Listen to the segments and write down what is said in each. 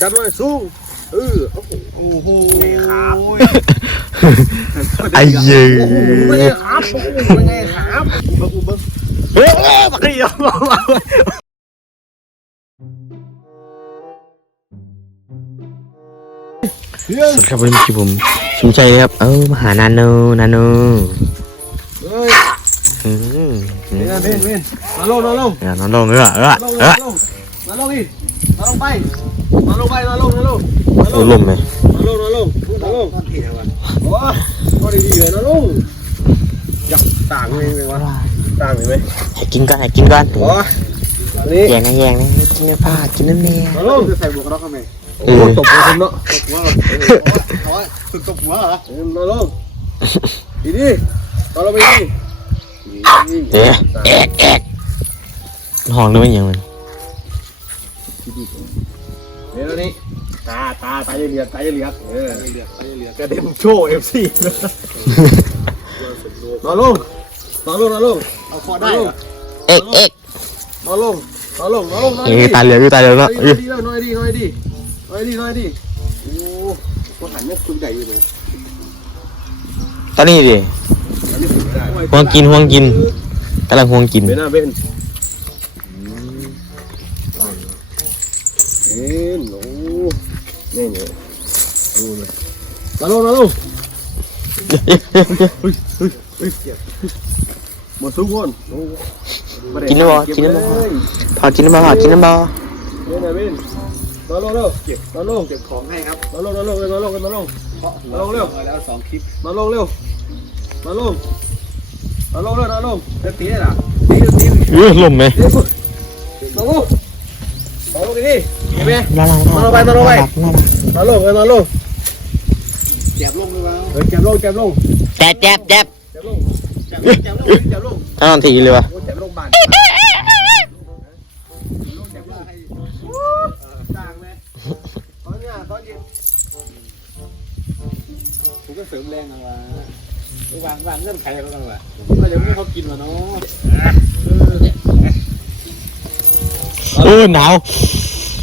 จับหน่อยสู้เออโอ้โหโอ้โหไงครับไอ้เหี้ยโอ้โหไม่ไงครับโอ้โหไม่ไงครับเบิ้งเบิ้งเฮ้ยบักเดียวเรื่องสวัสดีครับวันนี้ผมชุมชัยครับ เออมาหานาโนนาโนเฮ้ยอืมเว้นเว้นเว้นมาลงมาลงอย่านอนลงเออเออมาลงเอมาอลงมาลงอีก มาลงไปมาลงไปมาลงมาลงมาลโอ้งลมไหมมาลงมาลงมาลงต้นผิดอะไรโอ้ก็ดีๆเลยนะลุงอยากต่างเลยไหมวะต่างเลยไหมให้กินก่อนให้กินก่อนโอ้อันนี้แยงนะแยงนะกินเนื้อปลากินเนื้อแม่มาลงจะใส่บวกกันน็อกทำไมโอ้ตบหัวคนเนาะตบหัวเขาว่าฝึกตบหัวเหรอเออมาลงดีดีมาลงไปดีเอ๊ะเอ๊ะเอ๊ะห้องด้วยมันยัง มันเดี๋ยวนี้ตาตาตาจะเหลียกตาจะเหลียกเออไปเรือไปเรือกระเด็นโชว์เอฟซีนอนลงนอนลงนอนลงเอาคอได้เหรอเอ๊ะเอ๊ะนอนลงนอนลงนอนลงนอนเอ้ดียตาเหลือกอยู่ตาเหลือกน้แล้อวยเอ้ยดีแล้วน้อยดีน้อยดีน้อยดีน้อยดีโอ้ก็หันเนี่ยคุณใหญ่อยู่เลยตอนนี้ดิอันนี้ฝึกไม่ได้ห่วงกินห่วงกินกำลังห่วงกินเบนหน้าเบนเอ็นโอ้นี่เนี่ยดูเลย นอนลงนอนลงหมดทุกคนโอ้กินน้ำบ่กินน้ำบ่พอกินน้ำบ่พอกินน้ำบ่เบนหน้าเบนนอนลงเร็วเก็บนอนลงเก็บของให้ครับนอนลงนอนลงนอนลงนอนลงเพราะเอาลงเร็วมาแล้วสองคลิปมาลงเร็วมาลงมาลงเร็วมาลงเดี๋ยวตีได้หรอตีเดี๋ยวตีเอ้ยลมไหมเดี๋ยวมาลงมาลงดิเห็นไหมลาลามาลงไปมาลงไปมาลงเออมาลง แก็บลงเลยวะเออแกมลงแกมลงแจ๊บแจ๊บแจ๊บแกมลงแก็บแก็บลงแก็บลงถ้านอนทีเลยวะโอ้แกมลงบ้านลงแก็บลงให้ต่างไหมตอนเนี้ยตอนเย็นผมก็เสริมแรงนะวะวางวางเงื่อนไขอะไรบ้างวะก็เดี๋ยวไม่เขากินวะเนาะโอ้ยหนาว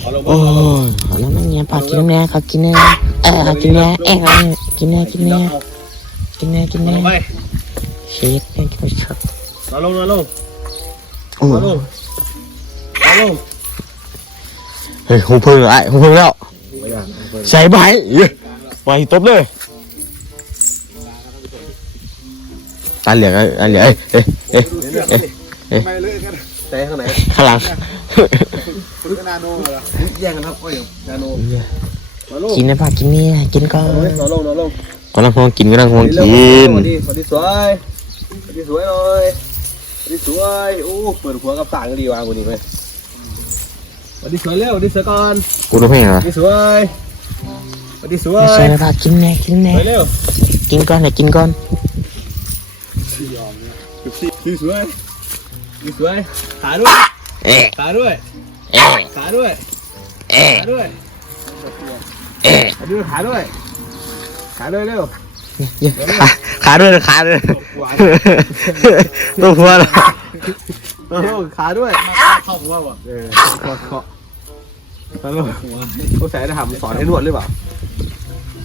เอาลงโอ้ยเอาน้ำมันเนี่ยพอกินน้ำแน่เขากินแน่ เออเขากินแน่เอ๊ะกินแน่กินแน่กินแน่กินมาแน่ลงไปเชฟแม่งกินไม่ชอบมาลงมาลงโอ้มาลงมาลงเฮ้ยหูพึ่งไอ้หูพึ่งแล้วใส่ใบไปตบเลยตาเหลือกตาเหลือกเอ้ยเอ้ยเอ้ยเดี๋ยวไม่เลยกันใส่ข้างไหนข้างหลังคุณก็นาโนเหรอแย่งกันครับโอ้ยดาโน มาลงกินนะพ่อกินเนี่ยกินก่อนนอนลงนอนลงกำลังห่วงกินกำลังห่วงกินสวัสดีสวัสดีสวยสวัสดีสวยเลยสวัสดีสวยโอ้เปิดหัวกับต่างก็ดีวางกว่านี้ไหมสวัสดีสวยเร็วสวัสดีสวยก่อนกูรู้เพลงเหรสอวัสดีสวยสวัสดีสวยไม่ใช่นะพ่อกินแน่กินแน่สวยเร็วกินก่อนไหนกินก่อนสวยสวยสวยขาด้วยเอ๊ะขาด้วยเอ๊ะขาด้วยเอ๊ะขาด้วย เอ๊ะขาด้วยขาด้วย ขาด้วยเร็วขาขาด้วยขาด้วยหวานตัวหัวนะเออขาด้วยเข้าหัววะเออเคาะเคาะฮัลโหลเขาใส่ได้ทำสอนให้นวดหรือเปล่า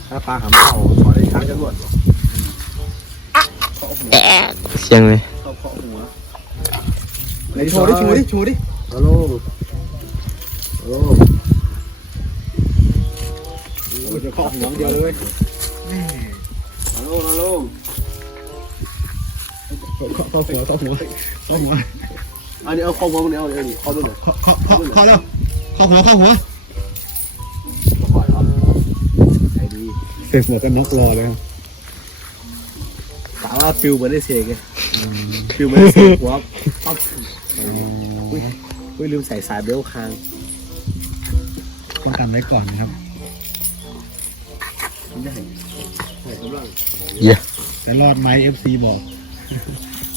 ถ้าปลาหำเข้าสอนให้ช้างจะนวดเอ๊ะเสียงเลยเข้าเคาะหัวโชว์ดิโชว์ดิโชว์ดิฮัลโหลฮัล โหลโอ้จะเคาะหัวเดียวเลยฮัลโหลฮัลโหลเคาะหัวเคาะหัวเคาะหัวอันนี้เอาข้อมูลเนี่ยเอาเลยนี่ข้อมูลเนี่ยเคาะเคาะเคาะเคาะแล้วเคาะหัวเคาะหัวปล่อยเอาไอ้ดีเสร็จหมวกกันน็อกรอเลยถามว่าฟิลเหมือนได้เสกไงฟิลเหมือนได้เสกหัวปั๊บอุ้ยอุ้ยลืมใส่สายเบลต์คางป้องกันไว้ก่อนนะครับ ไม่ได้ใส่กำลังจะรอดไหม FC บอก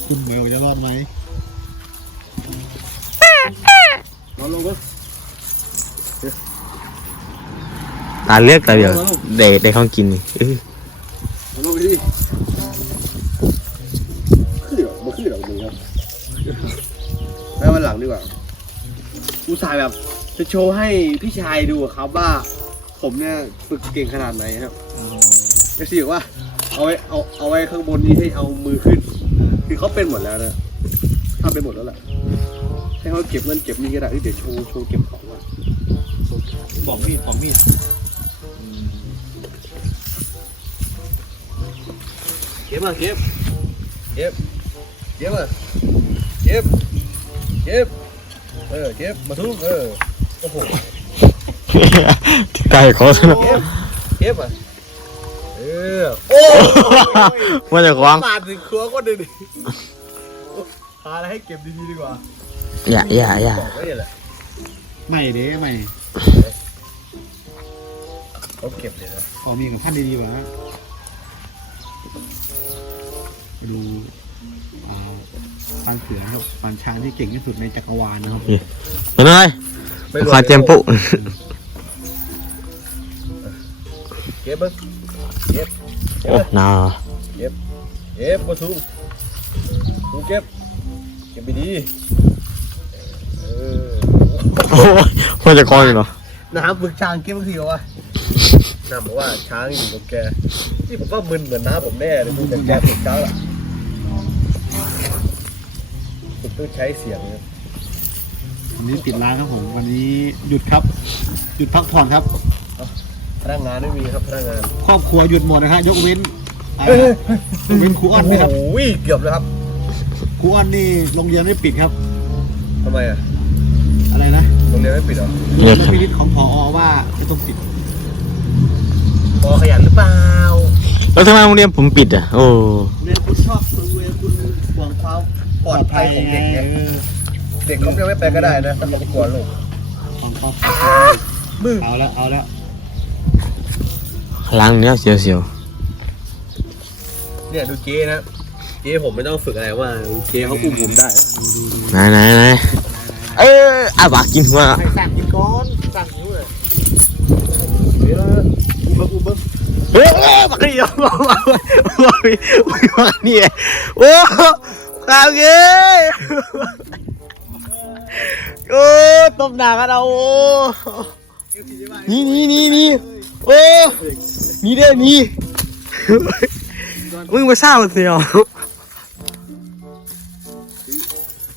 คุณเหมยบอกจะรอดไหมนอนลงก็ตาเลือกตาเดียวเด็กเด็กของกินนี่เอ้ยนอนลงไปดิขึ้นหรอมาขึ้นหรอมึงครับไปวันหลังดีกว่ากูถ่ายแบบจะโชว์ให้พี่ชายดูครับว่า ผมเนี่ยฝึกเก่งขนาดไหนครับไอซีบอกว่าเอาไว้เอาเอาไว้ข้างบนนี้ให้เอามือขึ้น คือเขาเป็นหมดแล้วนะทำเป็นหมดแล้วแหละให้เขาเก็บเงินเก็บนี่ก็ได้เอ้ยเดี๋ยวโชว์โชว์เก็บของว่าบอกมีดบอกมีดเก็บมาเก็บเก็บเก็บมาเก็บเก็บเออเก็บมาทุกเออโอ้โห ไก่เขาสนุกเก็บเก็บอะเออโอ้ว่าจะคว้างปาดถึงครัวก็ดีดิพาอะไรให้เก็บดีๆดีกว่าอย่าอย่าอย่าบอกไว้เนี่ยแหละไม่เด้ไม่เขาเก็บเลยนะขอมีของท่านดีๆกว่านะไปดูอ่าฟันเสือครับฟันช้างที่เก่งที่สุดในจักรวาลนะครับมาหน่อยขอเจมปุ เก็บมั้งเก็บโอ้หนาวเก็บมาทุกทุกเก็บเก็บไปดีเออโอ้ยว่าจะคว้างอยู่เหรอน้ำฝึกช้างเก็บบางทีเหรอวะน้ำบอกว่าช้างอยู่กับแกที่ผมว่ามึนเหมือนน้าผมแน่เลยมึงแต่แกฝึกช้างละฝึกต้องใช้เสียงเนี่ยวันนี้ปิดร้านครับผม วันนี้หยุดครับ หยุดพักผ่อนครับ พนักงานไม่มีครับพนักงานครอบครัวหยุดหมดนะฮะยกเว้นอ่ายกเว้นครูอ้อนนะครับโอ้ยเกือบแล้วครับครูอ้อนนี่โรงเรียนไม่ปิดครับ ทำไมอะอะไรนะโรงเรียนไม่ปิดเหรอเรียกพินิจของพอว่าจะต้องปิดพอขยันหรือเปล่าแล้วทำไมโรงเรียนผมปิดอะโอ้เรียนคุณชอบคุณเรียนคุณห่วงความปลอดภัยของเด็กไงเด็กเขายังไม่ไปก็ได้นะถ้าเขากลัวลูกของครอบคมือเอาแล้วเอาแล้ว ล้างเนี้ยเสียวเสียวเนี่ยดูเจ๊นะ เจ๊ผมไม่ต้องฝึกอะไรว่าเจ๊เขาอุ้มผมได้ไหนไหนไหนเอ้ยอาบากกินหัวให้สั่งกินก้อนสั่งนิ้วเลยเดี๋ยวนะอุ้มเบิ้งอุ้มเบิ้งโอ้บักนี่บักนี่บักนี่โอ้ข้าวเงี้ยโอ้ตบหนากันเอาโอ้นี่นี่นี่นี่ โอ้นี่เด้อนี่มึงมาเศร้าเสียว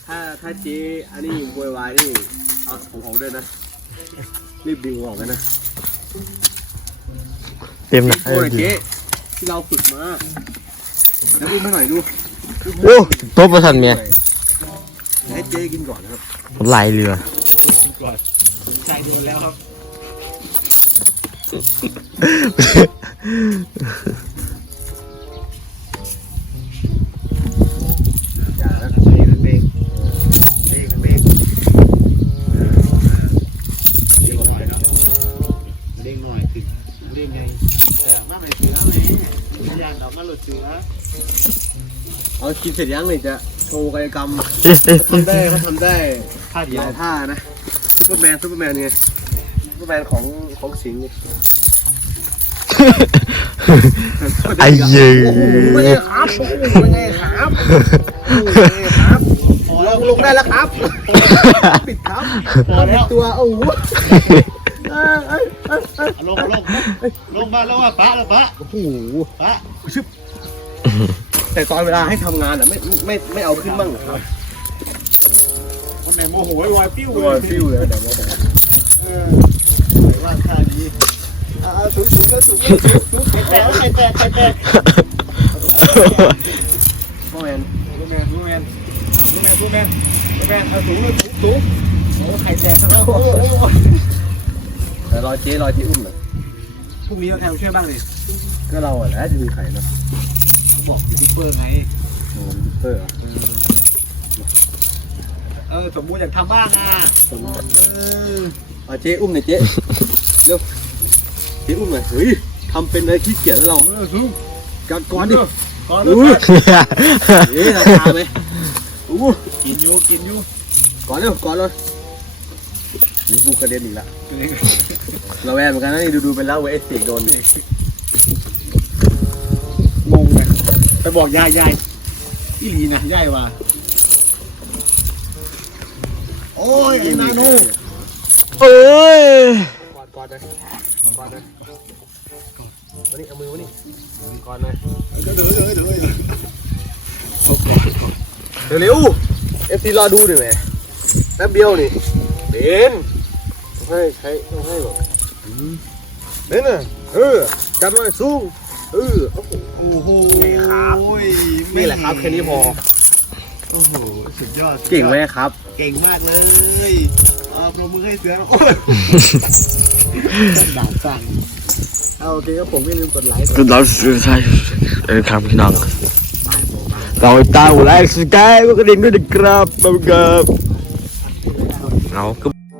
ถ้าถ้าเจ๊อันนี้โวยวายนี่เอาผมออกด้วยนะรีบดึงออกเลยนะเต็มหนักโอ้ยเจ๊ที่เราฝึกมาแล้วอุ้มให้หน่อยดูโอ้ตัวประทันเมียให้เจ๊กินก่อนนะครับไหลเรือใจโดนแล้วครับ อย่านะเบรกเบรกเบรกเบรกเด้งหน่อยเนาะเด้งหน่อยถึงเด้งไงเออมาไม่เสือไหมยานดอกมาหลุดเสือเอากินเสร็จยังเลยจะโชว์กายกรรมเอ๊ะเอ๊ะทำได้เขาทำได้ท่าเดียวหลายท่านะซูเปอร์แมนซูเปอร์แมนไง ซูเปอร์แมนของของสิงห์ไงไอ้เหี้ยโอ้โหไม่ไงครับโอ้โหไม่ไงครับโอ้โหไม่ไงครับลงลงได้แล้วครับปิดครับพอแล้วตัวโอ้โหเอ้ยเอ้ยเอ้ยเอ้ยลงลงลงมาแล้วว่าปะแล้วปะโอ้โหปะชึบแต่ตอนเวลาให้ทำงานอะไม่ไม่ไม่เอาขึ้นบ้างเหรอครับคนไหนโมโหวายปิ้วตัเลวยฟิวเลยเดี๋ยวโมโห เออ ว่าท่านี้อ่าสูงสูงก็สูงสูงสูงแตกไข่แตกไข่แตกพ่อแมนลูกแมนลูกแมนลูกแมนลูกแมนลูกแมนเอาสูงเลยสูงสูงโอ้ไข่แตกแล้วโอ้โหแต่รอเจ๊รอเจ๊อุ้มหน่อยพรุ่งนี้เราใครมาช่วยบ้างดิก็เราอะนะจะมีใครนะบอกยูทูบเบอร์ไงโอ้เตอร์เหรอเออสมบูรณ์อยากทำบ้างอะสมมติเออเอาเจ๊อุ้มหน่อยเจ๊ เร็วเจ๊อุ้มหน่อยเฮ้ยทำเป็นอะไรขี้เกียจแล้วเราเออสูงกัดก่อนดิก่อนอู้เลยเอ๊ะราคาไหมอู้กินอยู่กินอยู่ก่อนเร็วก่อนเลยนี่กูกระเด็นอีกละเราแวงเหมือนกันนะนี่ดูดูๆเป็นแล้วเว้ยไอ้เสียงโดนนี่งงเลยไปบอกยายยายอีหลีนะยายว่าโอ้ยไอ้นาโนเอ้ย กอดกอดเลยก่อนนะวันนี้เอามือมานี่ก่อนเลยเดี๋ยวเดี๋ยวเดี๋ยวเดี๋ยวเร็วเอฟซีรอดูหน่อยแหมแป๊บเดียวนี่เบนต้องให้ใช้ต้องให้หรอกเบนน่ะเออจัดไว้สูงเออโอ้โหโอ้โหนี่ครับนี่แหละครับแค่นี้พอโอ้โหสุดยอดเก่งไหมครับ เก่งมากเลยเอาปรบมือให้เสือโอ้ย ด่าสั่งเอาโอเคครับผมไม่ลืมกดไลค์ก็เราใช่เออครับพี่น้องเราตาหัวแรกสกายก็กระดิ่งด้วยนะครับขอบคุณครับเอาก็